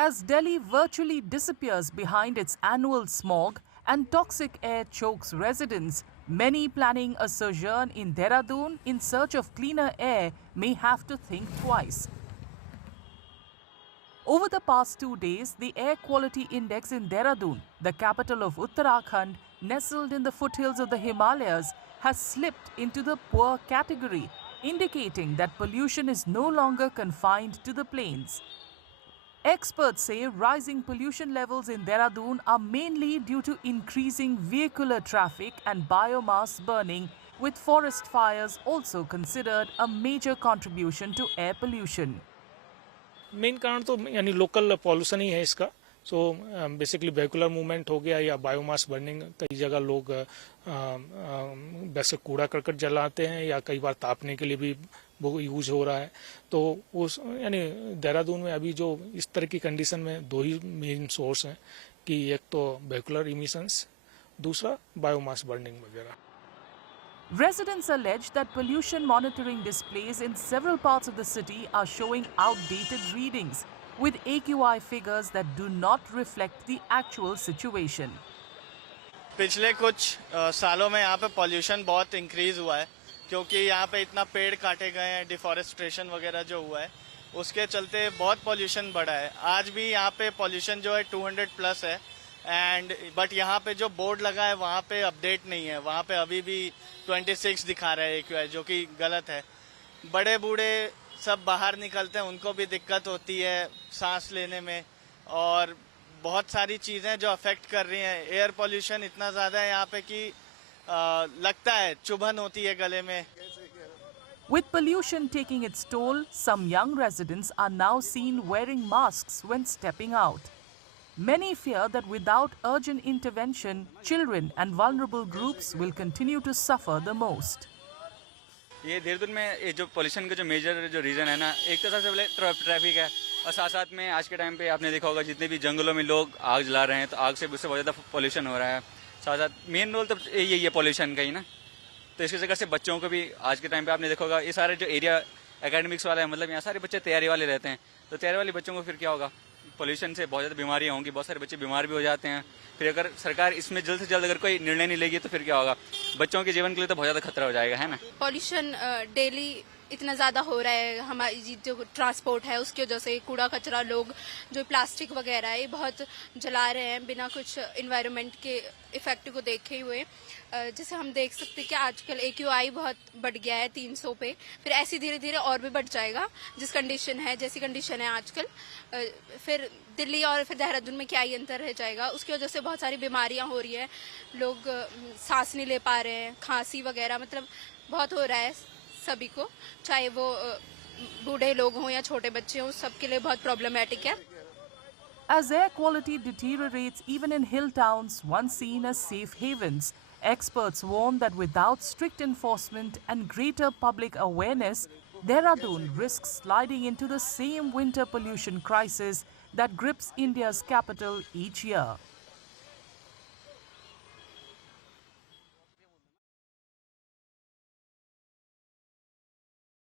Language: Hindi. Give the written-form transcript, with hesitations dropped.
As Delhi virtually disappears behind its annual smog and toxic air chokes residents, many planning a sojourn in Dehradun in search of cleaner air may have to think twice. Over the past 2 days, the air quality index in Dehradun, the capital of Uttarakhand, nestled in the foothills of the Himalayas, has slipped into the poor category, indicating that pollution is no longer confined to the plains. Experts say rising pollution levels in Dehradun are mainly due to increasing vehicular traffic and biomass burning, with forest fires also considered a major contribution to air pollution. Main कारण तो यानी लोकल पॉल्यूशन ही है इसका। सो बेसिकली वेहिकुलर मूवमेंट हो गया या बायोमास बर्निंग, कई जगह लोग वैसे कूड़ा करकट जलाते हैं या कई बार तापने के लिए भी वो यूज हो रहा है। तो उस यानी देहरादून में अभी जो इस तरह की कंडीशन में दो ही मेन सोर्स हैं कि एक तो वेहिकुलर इमिशंस, दूसरा बायोमास बर्निंग वगैरह। Residents allege that pollution monitoring displays in several parts of the city are showing outdated readings, with AQI figures that do not reflect the actual situation. पिछले कुछ सालों में यहाँ पे पॉल्यूशन बहुत इंक्रीज हुआ है, क्योंकि यहाँ पे इतना पेड़ काटे गए हैं, डिफॉरेस्ट्रेशन वगैरह जो हुआ है उसके चलते बहुत पॉल्यूशन बढ़ा है। आज भी यहाँ पे पॉल्यूशन जो है 200 प्लस है बट यहाँ पे जो बोर्ड लगा है वहाँ पे अपडेट नहीं है, वहाँ पे अभी भी 26 दिखा रहा है AQI, जो कि गलत है। बड़े बूढ़े सब बाहर निकलते हैं, उनको भी दिक्कत होती है सांस लेने में, और बहुत सारी चीज़ें जो अफेक्ट कर रही हैं। एयर पॉल्यूशन इतना ज़्यादा है यहाँ पे कि लगता है चुभन होती है गले में। With pollution taking its toll, some young residents are now seen wearing masks when stepping out. Many fear that without urgent intervention, children and vulnerable groups will continue to suffer the most. ये देहरादून में ये जो पोल्यूशन का जो मेजर जो रीज़न है ना, एक तो सबसे पहले ट्रैफिक है, और साथ साथ में आज के टाइम पे आपने देखा होगा जितने भी जंगलों में लोग आग जला रहे हैं, तो आग से उससे बहुत ज़्यादा पोल्यूशन हो रहा है। साथ साथ मेन रोल तो यही है पोल्यूशन का ही ना। तो इसकी जगह से बच्चों को भी आज के टाइम पे आपने देखा होगा ये सारे जो एरिया एकेडमिक्स वाला है, मतलब यहाँ सारे बच्चे तैयारी वाले रहते हैं, तो तैयारी वाले बच्चों को फिर क्या होगा, पोल्यूशन से बहुत ज़्यादा बीमारियाँ होंगी, बहुत सारे बच्चे बीमार भी हो जाते हैं। फिर अगर सरकार इसमें जल्द से जल्द अगर कोई निर्णय नहीं लेगी तो फिर क्या होगा, बच्चों के जीवन के लिए तो बहुत ज़्यादा खतरा हो जाएगा, है ना। पॉल्यूशन डेली इतना ज़्यादा हो रहा है, हमारी जो ट्रांसपोर्ट है उसकी वजह से कूड़ा कचरा, लोग जो प्लास्टिक वगैरह है ये बहुत जला रहे हैं बिना कुछ इन्वायरमेंट के इफेक्ट को देखे हुए। जैसे हम देख सकते हैं कि आजकल AQI बहुत बढ़ गया है 300 पे, फिर ऐसे धीरे धीरे और भी बढ़ जाएगा जिस कंडीशन है, जैसी कंडीशन है आजकल। फिर दिल्ली और फिर देहरादून में क्या ही अंतर रह जाएगा। उसकी वजह से बहुत सारी बीमारियां हो रही है, लोग सांस नहीं ले पा रहे हैं, खांसी वगैरह मतलब बहुत हो रहा है सभी को, चाहे वो बूढ़े लोग हों या छोटे बच्चे हों, सबके लिए बहुत प्रॉब्लमेटिक है। As air quality deteriorates even in hill towns once seen as safe havens, experts warn that without strict enforcement and greater public awareness, Dehradun risks sliding into the same winter pollution crisis that grips India's capital each year.